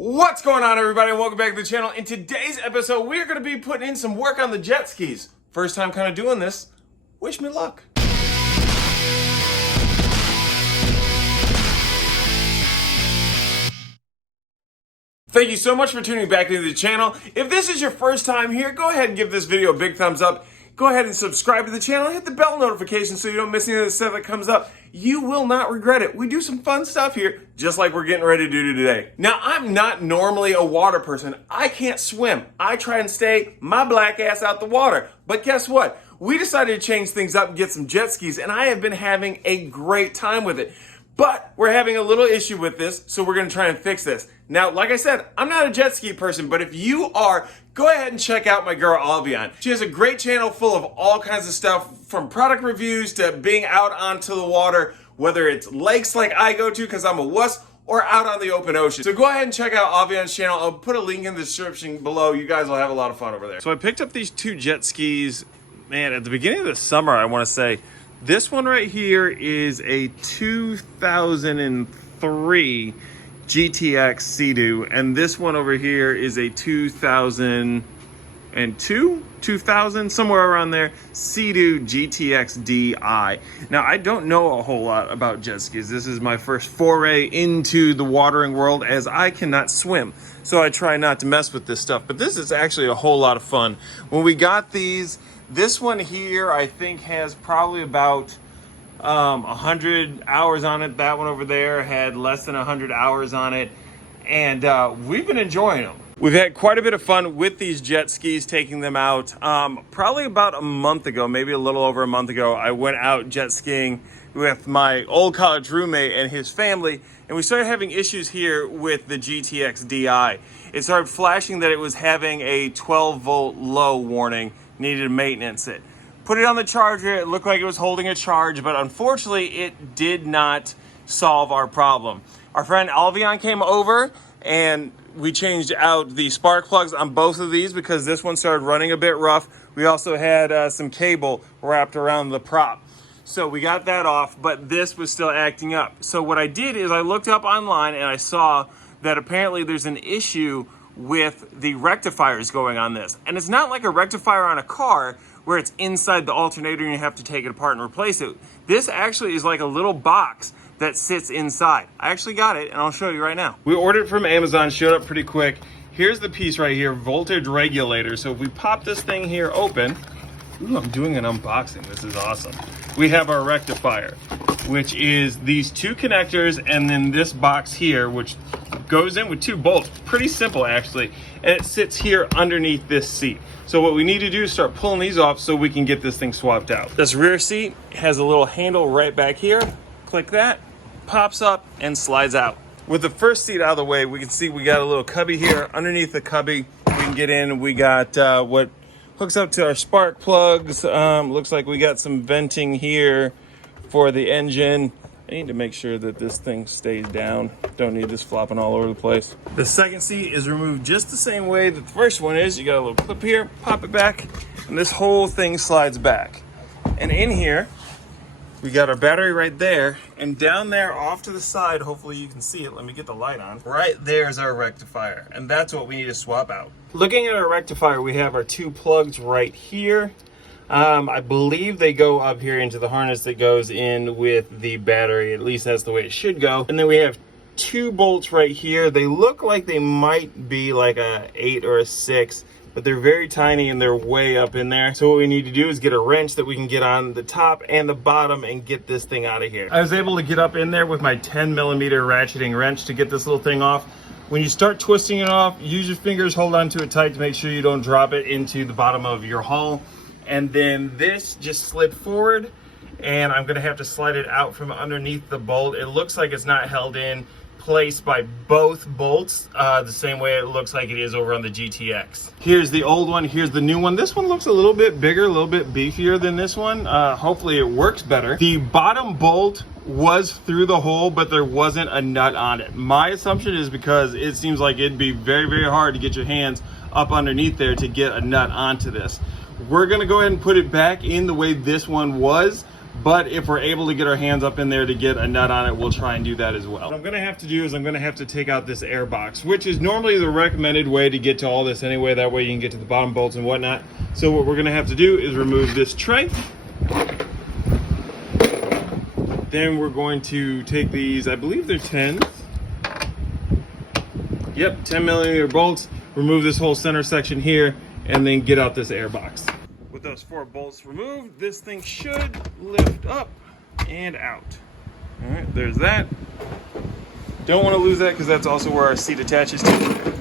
What's going on, everybody, and welcome back to the channel. In today's episode, we're going to be putting in some work on the jet skis. First time kind of doing this. Wish me luck. Thank you so much for tuning back into the channel. If this is your first time here, go ahead and give this video a big thumbs up. Go ahead and subscribe to the channel and hit the bell notification so you don't miss any of the stuff that comes up. You will not regret it. We do some fun stuff here, just like we're getting ready to do today. Now, I'm not normally a water person. I can't swim. I try and stay my black ass out the water. But guess what? We decided to change things up and get some jet skis, and I have been having a great time with it. But we're having a little issue with this, so we're gonna try and fix this. Now, like I said, I'm not a jet ski person, but if you are, go ahead and check out my girl Alvean. She has a great channel full of all kinds of stuff, from product reviews to being out onto the water, whether it's lakes like I go to because I'm a wuss, or out on the open ocean. So go ahead and check out Alvean's channel. I'll put a link in the description below. You guys will have a lot of fun over there. So I picked up these two jet skis, man, at the beginning of the summer, I wanna say. This one right here is a 2003 GTX Sea Doo, and this one over here is a 2000, somewhere around there, Sea Doo GTX DI. Now, I don't know a whole lot about jet skis. This is my first foray into the watering world, as I cannot swim, so I try not to mess with this stuff. But this is actually a whole lot of fun. When we got these, this one here, I think, has probably about 100 hours on it. That one over there had less than 100 hours on it. And we've been enjoying them. We've had quite a bit of fun with these jet skis, taking them out. Probably about a month ago, maybe a little over a month ago, I went out jet skiing with my old college roommate and his family, and we started having issues here with the GTX DI. It started flashing that it was having a 12-volt low warning, needed to maintenance it. Put it on the charger, it looked like it was holding a charge, but unfortunately it did not solve our problem. Our friend Alvean came over and we changed out the spark plugs on both of these because this one started running a bit rough. We also had some cable wrapped around the prop. So we got that off, but this was still acting up. So what I did is I looked up online and I saw that apparently there's an issue with the rectifiers going on this. And it's not like a rectifier on a car where it's inside the alternator and you have to take it apart and replace it. This actually is like a little box that sits inside. I actually got it and I'll show you right now. We ordered it from Amazon, showed up pretty quick. Here's the piece right here, voltage regulator. So if we pop this thing here open, ooh, I'm doing an unboxing, this is awesome. We have our rectifier, which is these two connectors and then this box here, which goes in with two bolts. Pretty simple, actually. And it sits here underneath this seat. So what we need to do is start pulling these off so we can get this thing swapped out. This rear seat has a little handle right back here. Click that, pops up and slides out. With the first seat out of the way, we can see we got a little cubby here. Underneath the cubby, we can get in. We got what hooks up to our spark plugs. Looks like we got some venting here for the engine. I need to make sure that this thing stays down. Don't need this flopping all over the place. The second seat is removed just the same way that the first one is. You got a little clip here, pop it back, and this whole thing slides back. And in here, we got our battery right there, and down there off to the side, hopefully you can see it. Let me get the light on. Right there's our rectifier, and that's what we need to swap out. Looking at our rectifier, we have our two plugs right here. I believe they go up here into the harness that goes in with the battery. At least that's the way it should go. And then we have two bolts right here. They look like they might be like a 8 or a 6, but they're very tiny and they're way up in there. So what we need to do is get a wrench that we can get on the top and the bottom and get this thing out of here. I was able to get up in there with my 10mm ratcheting wrench to get this little thing off. When you start twisting it off, use your fingers, hold on to it tight to make sure you don't drop it into the bottom of your hull. And then this just slid forward, and I'm gonna have to slide it out from underneath the bolt. It looks like it's not held in place by both bolts the same way it looks like it is over on the GTX. Here's the old one, here's the new one. This one looks a little bit bigger, a little bit beefier than this one. Hopefully it works better. The bottom bolt was through the hole, but there wasn't a nut on it. My assumption is because it seems like it'd be very, very hard to get your hands up underneath there to get a nut onto this. We're gonna go ahead and put it back in the way this one was, But if we're able to get our hands up in there to get a nut on it, we'll try and do that as well. What I'm gonna have to do is I'm gonna have to take out this air box, which is normally the recommended way to get to all this anyway. That way you can get to the bottom bolts and whatnot. So what we're gonna have to do is remove this tray. Then we're going to take these, I believe they're 10s. Yep, 10mm bolts. Remove this whole center section here and then get out this air box. With those 4 bolts removed, this thing should lift up and out. All right, there's that. Don't want to lose that because that's also where our seat attaches to.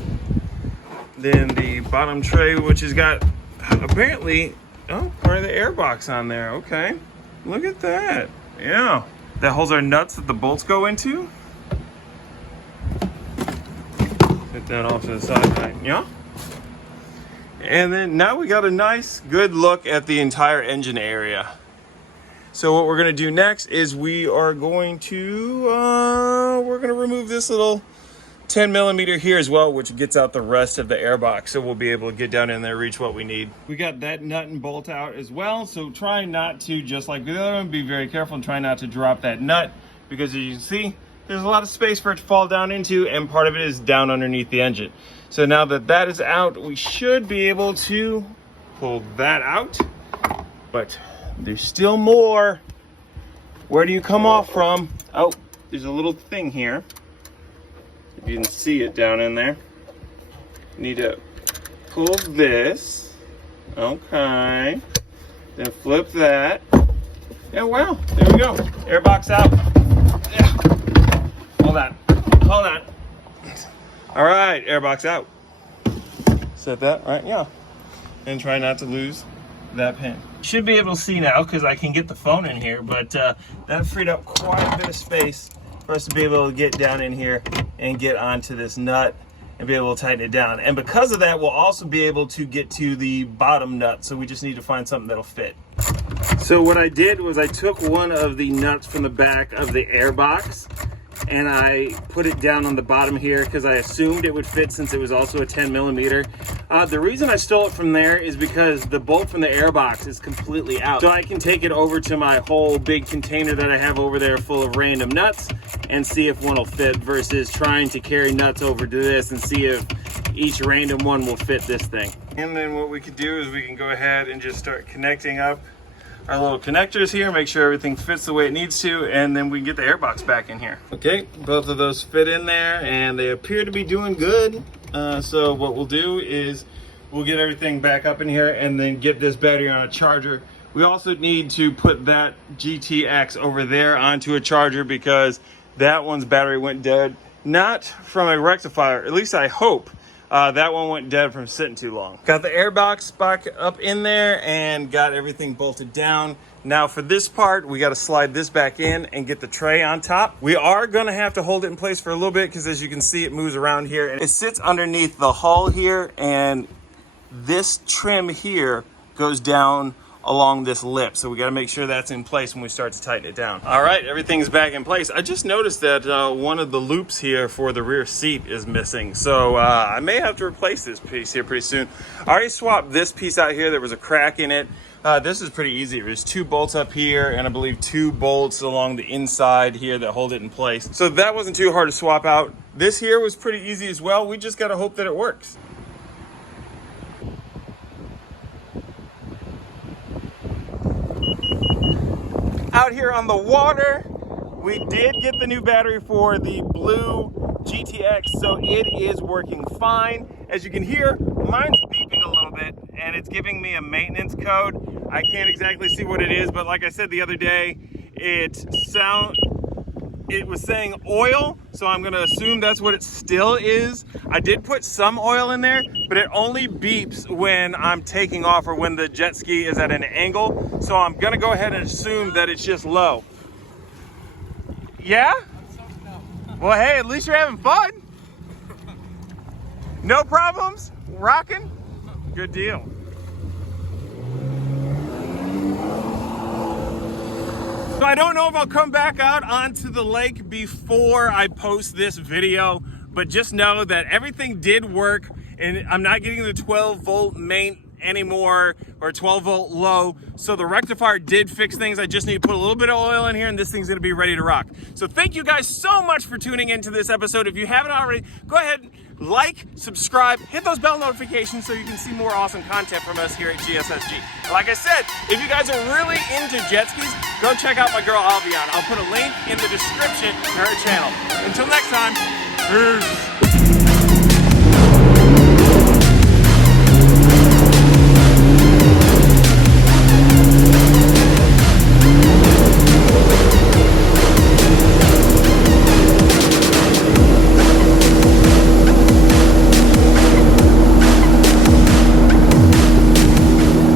Then the bottom tray, which has got apparently, oh, part of the air box on there. Okay, look at that. Yeah, that holds our nuts that the bolts go into. Put that off to the side, right? Yeah. And then now we got a nice, good look at the entire engine area. So what we're gonna do next is we are going to, we're gonna remove this little 10mm here as well, which gets out the rest of the air box. So we'll be able to get down in there, reach what we need. We got that nut and bolt out as well. So try not to, just like the other one, be very careful and try not to drop that nut, because as you can see, there's a lot of space for it to fall down into, and part of it is down underneath the engine. So now that that is out, we should be able to pull that out, but there's still more. Where do you come off from? Oh, there's a little thing here. If you can see it down in there. You need to pull this. Okay. Then flip that. Yeah, wow, there we go. Airbox out. Yeah. Hold on, hold on. All right, airbox out. Set that, right, yeah. And try not to lose that pin. Should be able to see now because I can get the phone in here, but that freed up quite a bit of space for us to be able to get down in here and get onto this nut and be able to tighten it down. And because of that, we'll also be able to get to the bottom nut, so we just need to find something that'll fit. So what I did was I took one of the nuts from the back of the airbox and I put it down on the bottom here because I assumed it would fit since it was also a 10mm. The reason I stole it from there is because the bolt from the airbox is completely out. So I can take it over to my whole big container that I have over there full of random nuts and see if one will fit, versus trying to carry nuts over to this and see if each random one will fit this thing. And then what we could do is we can go ahead and just start connecting up our little connectors here, make sure everything fits the way it needs to, and then we can get the airbox back in here. Okay, both of those fit in there and they appear to be doing good. So what we'll do is we'll get everything back up in here and then get this battery on a charger. We also need to put that GTX over there onto a charger because that one's battery went dead. Not from a rectifier, at least I hope. That one went dead from sitting too long. Got the airbox back up in there and got everything bolted down. Now for this part, we got to slide this back in and get the tray on top. We are going to have to hold it in place for a little bit because as you can see, it moves around here and it sits underneath the hull here, and this trim here goes down along this lip. So we got to make sure that's in place when we start to tighten it down. All right, everything's back in place. I just noticed that one of the loops here for the rear seat is missing. So I may have to replace this piece here pretty soon. I already swapped this piece out here. There was a crack in it. This is pretty easy. There's 2 bolts up here and I believe 2 bolts along the inside here that hold it in place. So that wasn't too hard to swap out. This here was pretty easy as well. We just got to hope that it works. Out here on the water, we did get the new battery for the blue GTX, so it is working fine. As you can hear, mine's beeping a little bit and it's giving me a maintenance code. I can't exactly see what it is, but like I said the other day, it was saying oil, so I'm gonna assume that's what it still is. I did put some oil in there, but it only beeps when I'm taking off or when the jet ski is at an angle. So I'm gonna go ahead and assume that it's just low. Yeah? Well, hey, at least you're having fun. No problems? Rocking? Good deal. So I don't know if I'll come back out onto the lake before I post this video, but just know that everything did work and I'm not getting the 12 volt main anymore, or 12 volt low. So the rectifier did fix things. I just need to put a little bit of oil in here and this thing's gonna be ready to rock. So thank you guys so much for tuning into this episode. If you haven't already, go ahead, like, subscribe, hit those bell notifications so you can see more awesome content from us here at GSSG. And like I said, if you guys are really into jet skis, go check out my girl Alvean. I'll put a link in the description to her channel. Until next time, peace.